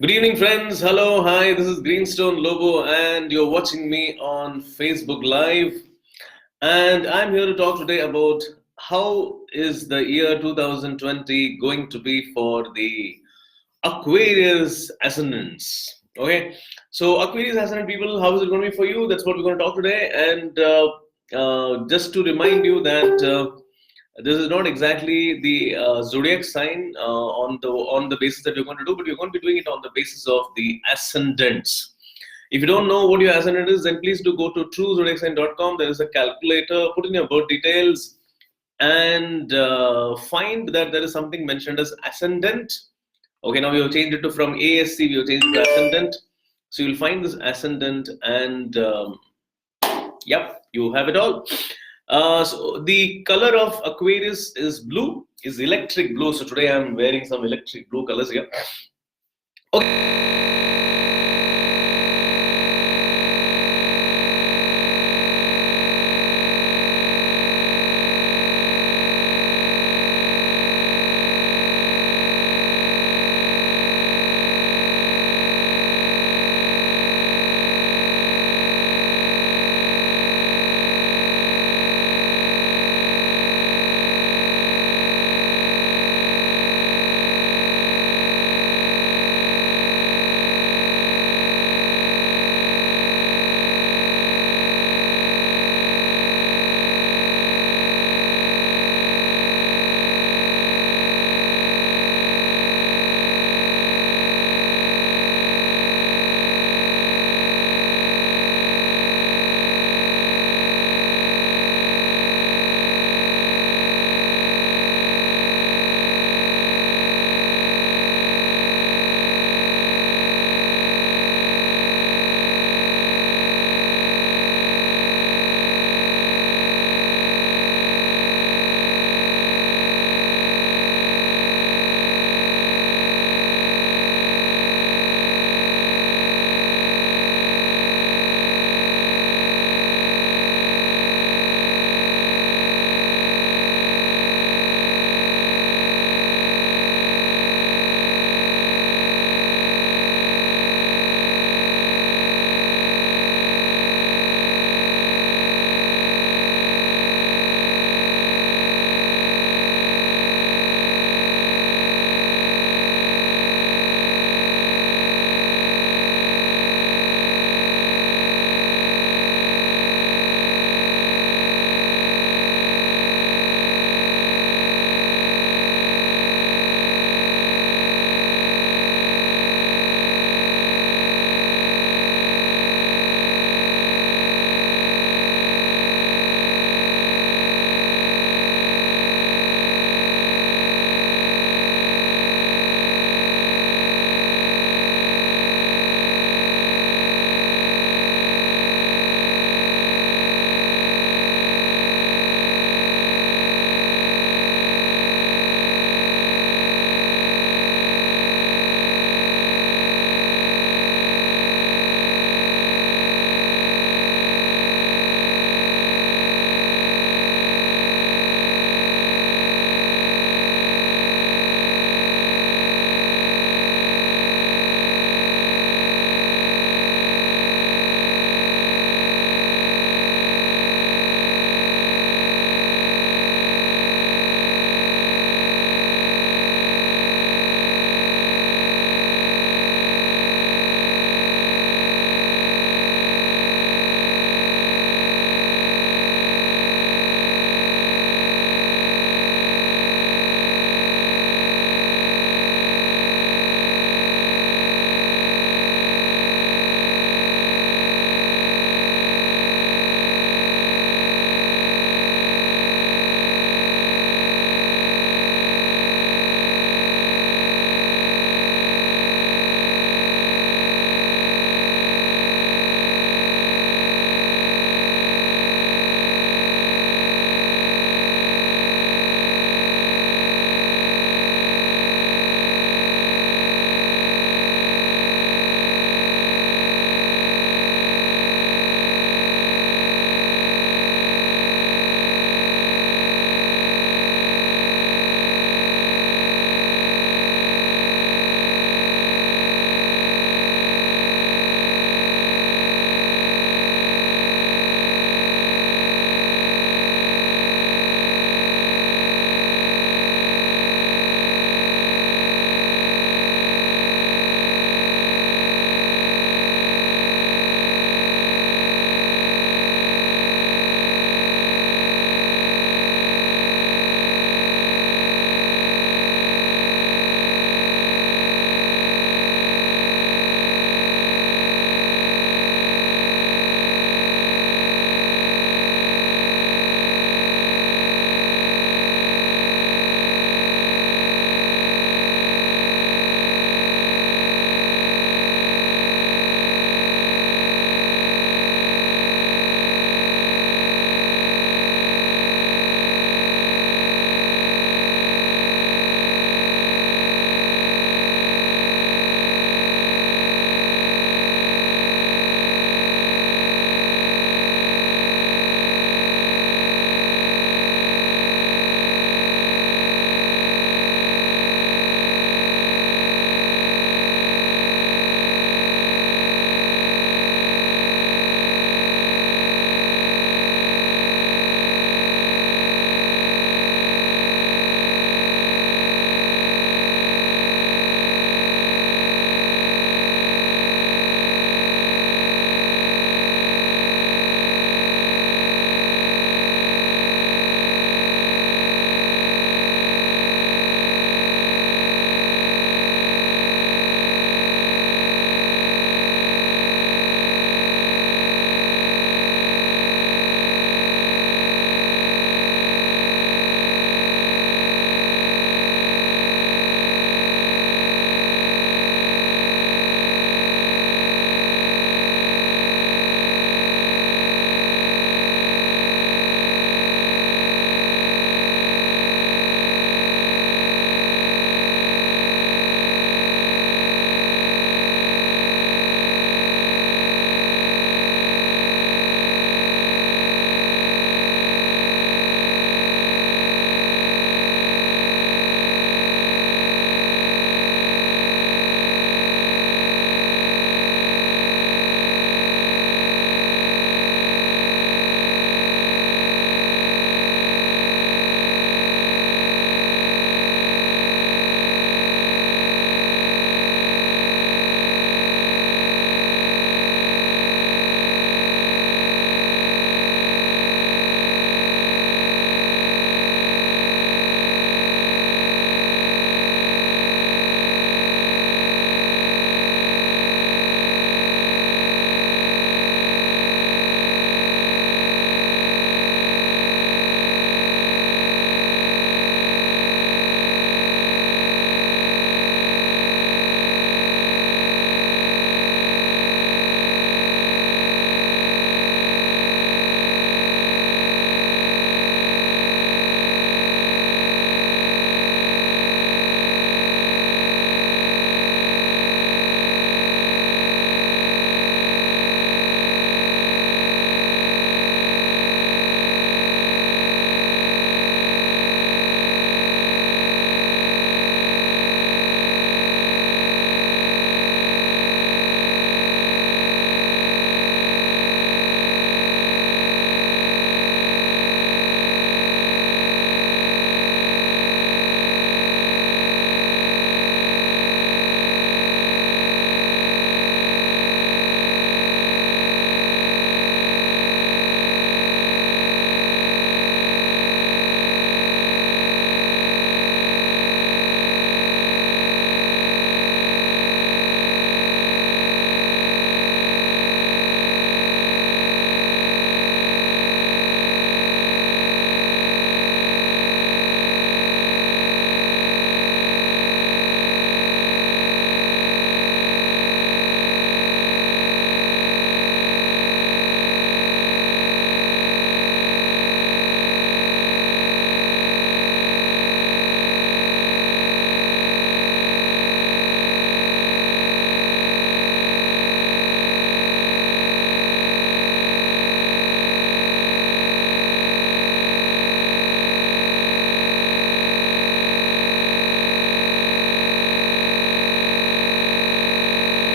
Good evening, friends. Hello, hi. This is Greenstone Lobo, and you're watching me on Facebook Live. And I'm here to talk today about how is the year 2020 going to be for the Aquarius Ascendants. Okay, so Aquarius Ascendant people, how is it going to be for you? That's what we're going to talk today. And just to remind you that this is not exactly the zodiac sign on the basis that we're going to do, but we're going to be doing it on the basis of the ascendants. If you don't know what your ascendant is, then please do go to truezodiacsign.com. There is a calculator. Put in your birth details and find that there is something mentioned as ascendant. Okay, now we have changed it to from ASC, we have changed it to ascendant. So you'll find this ascendant and yep, you have it all. So the color of Aquarius is blue, is electric blue. So today I'm wearing some electric blue colors here. Okay.